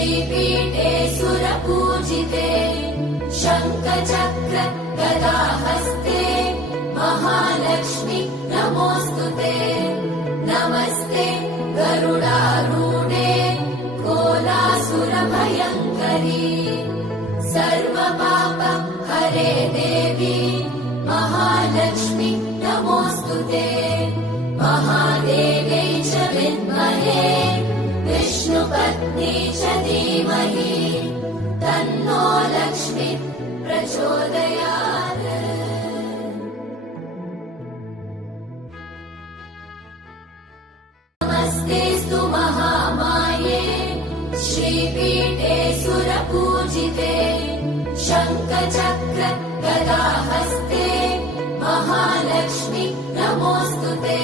श्रीपीठे सुरपूजिते शङ्खचक्र गदाहस्ते महालक्ष्मी नमोऽस्तुते नमस्ते गरुडारूढे कोलासुरभयङ्करी सर्वपाप हरे देवी महालक्ष्मी नमोऽस्तुते महादेव्यै च विद्महे विष्णुपत्नी च धीमहि तन्नो लक्ष्मी प्रचोदयात् नमस्तेऽस्तु महामाये श्रीपीठे सुरपूजिते शङ्खचक्र गदाहस्ते महालक्ष्मी नमोऽस्तुते